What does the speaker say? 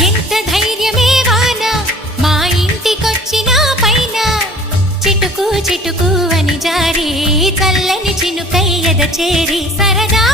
ఎంత ధైర్యమే వాన మా ఇంటికొచ్చిన పైన చిటుకు చిటుకు అని జారి చల్లని చినుకై ఎద చేరి సరదా